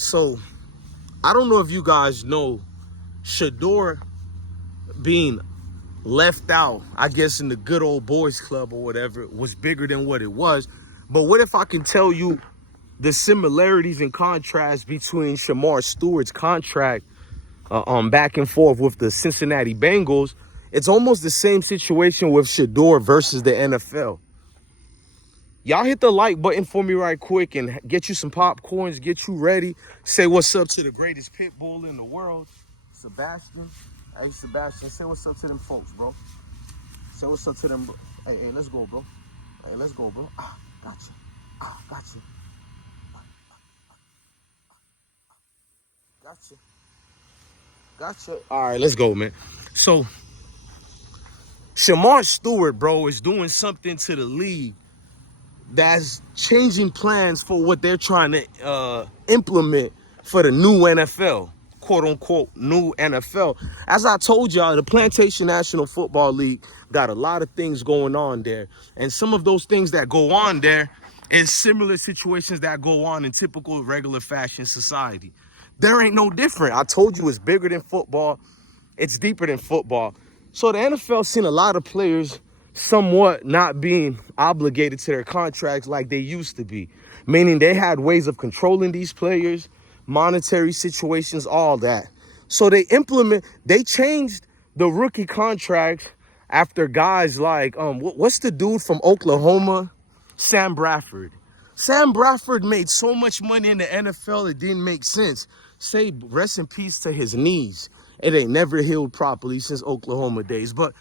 So I don't know if you guys know, Shedeur being left out, I guess in the good old boys club or whatever, was bigger than what it was. But what if I can tell you the similarities and contrasts between Shemar Stewart's contract back and forth with the Cincinnati Bengals? It's almost the same situation with Shedeur versus the NFL. Y'all hit the like button for me right quick and get you some popcorns, get you ready. Say what's up to the greatest pit bull in the world, Sebastian. Hey, Sebastian, say what's up to them folks, bro. Say what's up to them, bro. Hey, let's go, bro. Hey, let's go, bro. Gotcha. Gotcha. Gotcha. Gotcha. All right, let's go, man. So, Shemar Stewart, bro, is doing something to the league that's changing plans for what they're trying to implement for the new NFL, quote unquote, new NFL. As I told y'all, the Plantation National Football League got a lot of things going on there. And some of those things that go on there is similar situations that go on in typical regular fashion society. There ain't no different. I told you it's bigger than football. It's deeper than football. So the NFL seen a lot of players somewhat not being obligated to their contracts like they used to be, meaning they had ways of controlling these players, monetary situations, all that. So they changed the rookie contracts after guys like, what's the dude from Oklahoma? Sam Bradford. Sam Bradford made so much money in the NFL, it didn't make sense. Say rest in peace to his knees. It ain't never healed properly since Oklahoma days. But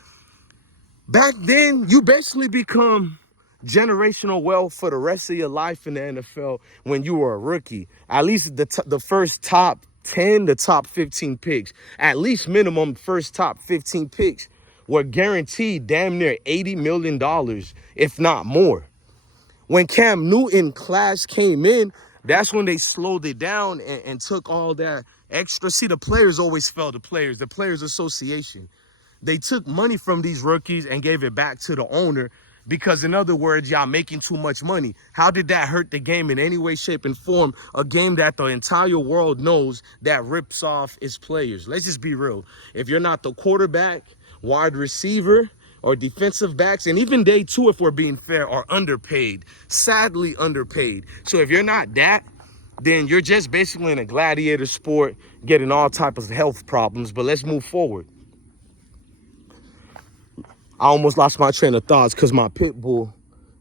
back then, you basically become generational wealth for the rest of your life in the NFL when you were a rookie. At least the first top 10, the top 15 picks, at least minimum first top 15 picks were guaranteed damn near $80 million, if not more. When Cam Newton class came in, that's when they slowed it down and took all that extra. See, the players always fell to players, the Players Association. They took money from these rookies and gave it back to the owner because, in other words, y'all making too much money. How did that hurt the game in any way, shape, and form? A game that the entire world knows that rips off its players. Let's just be real. If you're not the quarterback, wide receiver, or defensive backs, and even they too, if we're being fair, are underpaid, sadly underpaid. So if you're not that, then you're just basically in a gladiator sport getting all types of health problems. But let's move forward. I almost lost my train of thoughts because my pit bull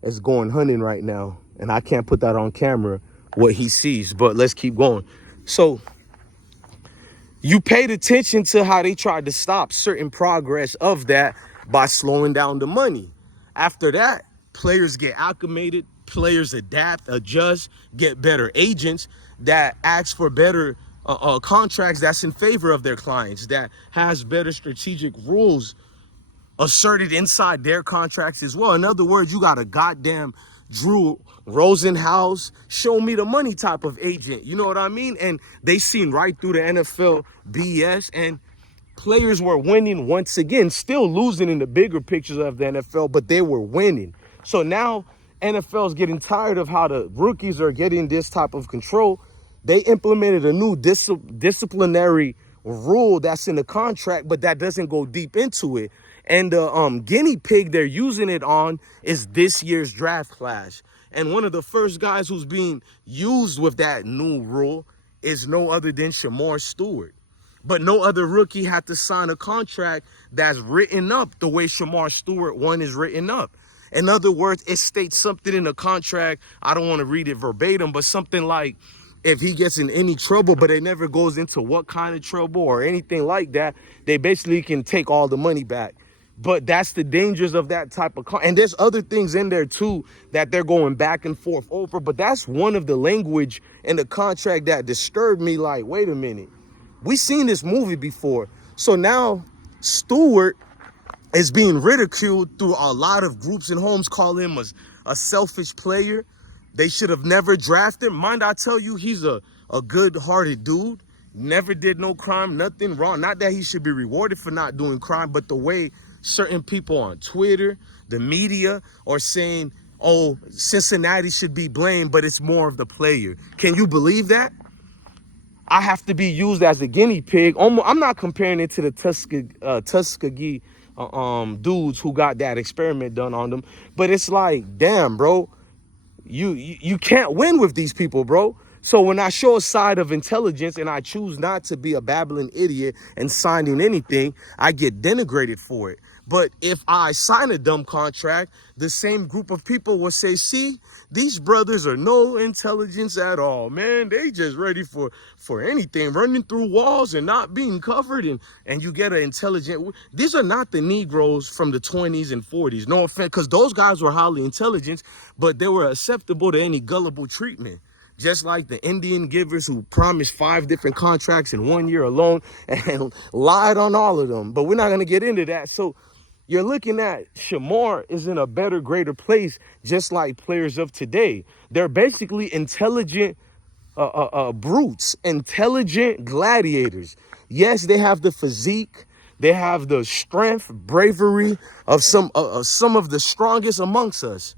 is going hunting right now, and I can't put that on camera, what he sees, but let's keep going. So you paid attention to how they tried to stop certain progress of that by slowing down the money. After that, players get acclimated, players adapt, adjust, get better agents that ask for better contracts that's in favor of their clients, that has better strategic rules asserted inside their contracts as well. In other words, you got a goddamn Drew Rosenhaus, show me the money type of agent. You know what I mean? And they seen right through the NFL BS, and players were winning once again, still losing in the bigger pictures of the NFL, but they were winning. So now NFL's getting tired of how the rookies are getting this type of control. They implemented a new disciplinary rule that's in the contract, but that doesn't go deep into it. And the guinea pig they're using it on is this year's draft class. And one of the first guys who's being used with that new rule is no other than Shemar Stewart. But no other rookie had to sign a contract that's written up the way Shemar Stewart one is written up. In other words, it states something in the contract. I don't want to read it verbatim, but something like, if he gets in any trouble, but it never goes into what kind of trouble or anything like that, they basically can take all the money back. But that's the dangers of that type of and there's other things in there too that they're going back and forth over. But that's one of the language in the contract that disturbed me. Like, wait a minute, we seen this movie before. So now Stewart is being ridiculed through a lot of groups and homes, calling him a selfish player. They should have never drafted him. Mind I tell you, he's a good-hearted dude. Never did no crime, nothing wrong. Not that he should be rewarded for not doing crime, but the way certain people on Twitter, the media, are saying, oh, Cincinnati should be blamed, but it's more of the player. Can you believe that? I have to be used as the guinea pig. I'm not comparing it to the Tuskegee dudes who got that experiment done on them, but it's like, damn, bro, you can't win with these people, bro. So when I show a side of intelligence and I choose not to be a babbling idiot and signing anything, I get denigrated for it. But if I sign a dumb contract, the same group of people will say, see, these brothers are no intelligence at all, man. They just ready for anything, running through walls and not being covered. And you get an intelligent, these are not the Negroes from the 20s and 40s. No offense, because those guys were highly intelligent, but they were acceptable to any gullible treatment. Just like the Indian givers who promised 5 different contracts in 1 year alone and lied on all of them. But we're not going to get into that. So you're looking at Shemar is in a better, greater place, just like players of today. They're basically intelligent brutes, intelligent gladiators. Yes, they have the physique. They have the strength, bravery of some of the strongest amongst us.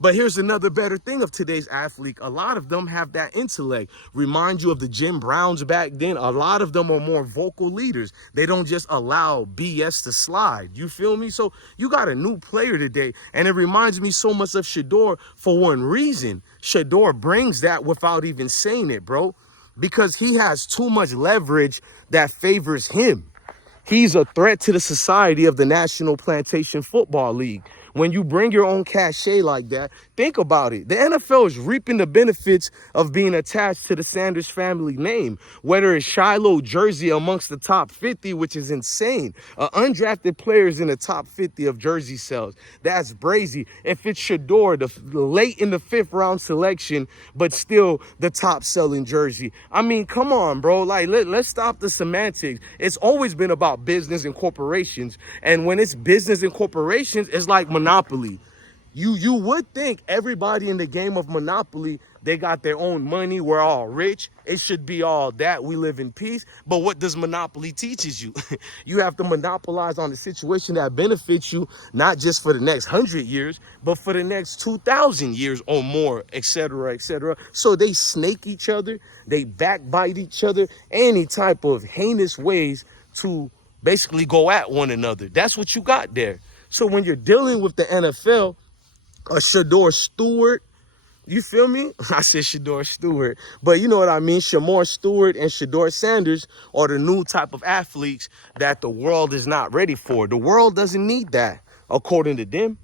But here's another better thing of today's athlete. A lot of them have that intellect. Remind you of the Jim Browns back then. A lot of them are more vocal leaders. They don't just allow BS to slide. You feel me? So you got a new player today. And it reminds me so much of Shedeur for one reason. Shedeur brings that without even saying it, bro. Because he has too much leverage that favors him. He's a threat to the society of the National Plantation Football League. When you bring your own cachet like that, think about it. The NFL is reaping the benefits of being attached to the Sanders family name, whether it's Shiloh jersey amongst the top 50, which is insane. Undrafted players in the top 50 of jersey sales. That's brazy. If it's Shedeur, the late in the 5th round selection, but still the top selling jersey. I mean, come on, bro. Like, let's stop the semantics. It's always been about business and corporations. And when it's business and corporations, it's like Monopoly. You would think everybody in the game of Monopoly, they got their own money, we're all rich, it should be all that, we live in peace. But what does Monopoly teaches you? You have to monopolize on the situation that benefits you, not just for the next 100 years, but for the next 2,000 years or more, etc., etc. So they snake each other, they backbite each other, any type of heinous ways to basically go at one another. That's what you got there. So when you're dealing with the NFL, a Shedeur Stewart, you feel me? I said Shedeur Stewart, but you know what I mean? Shemar Stewart and Shedeur Sanders are the new type of athletes that the world is not ready for. The world doesn't need that, according to them.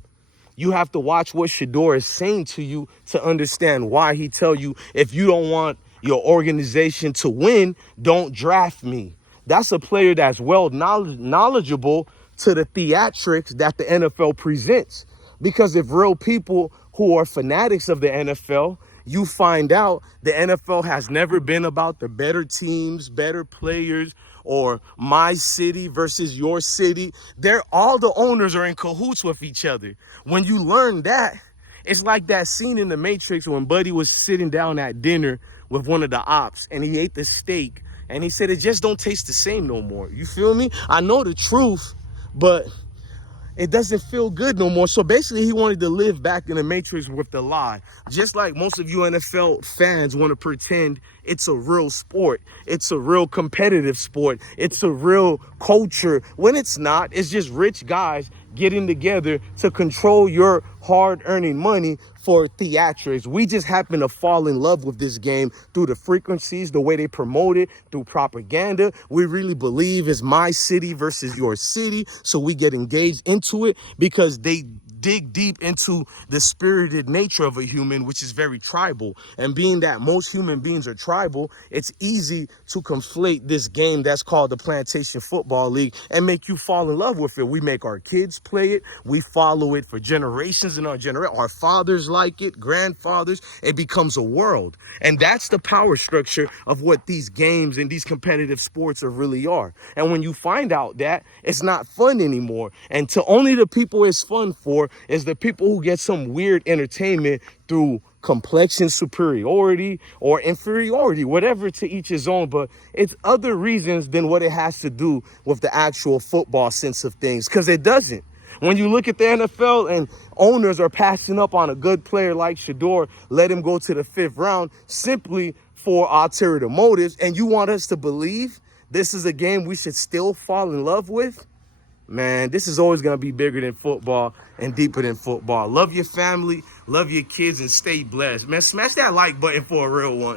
You have to watch what Shedeur is saying to you to understand why he tell you, if you don't want your organization to win, don't draft me. That's a player that's well knowledgeable to the theatrics that the NFL presents. Because if real people who are fanatics of the NFL, you find out the NFL has never been about the better teams, better players, or my city versus your city. All the owners are in cahoots with each other. When you learn that, it's like that scene in The Matrix when Buddy was sitting down at dinner with one of the ops and he ate the steak and he said, it just don't taste the same no more. You feel me? I know the truth, but it doesn't feel good no more. So basically, he wanted to live back in the Matrix with the lie. Just like most of you NFL fans want to pretend it's a real sport. It's a real competitive sport. It's a real culture. When it's not, it's just rich guys getting together to control your hard-earning money for theatrics. We just happen to fall in love with this game through the frequencies, the way they promote it, through propaganda. We really believe it's my city versus your city. So we get engaged into it because they dig deep into the spirited nature of a human, which is very tribal. And being that most human beings are tribal, it's easy to conflate this game that's called the Plantation Football League and make you fall in love with it. We make our kids play it. We follow it for generations and our fathers like it, grandfathers. It becomes a world. And that's the power structure of what these games and these competitive sports really are. And when you find out that, it's not fun anymore. And to only the people it's fun for is the people who get some weird entertainment through complexion superiority or inferiority, whatever, to each his own. But it's other reasons than what it has to do with the actual football sense of things, because it doesn't. When you look at the NFL and owners are passing up on a good player like Shedeur, let him go to the 5th round simply for ulterior motives, and you want us to believe this is a game we should still fall in love with, man, this is always going to be bigger than football and deeper than football. Love your family, love your kids, and stay blessed. Man, smash that like button for a real one.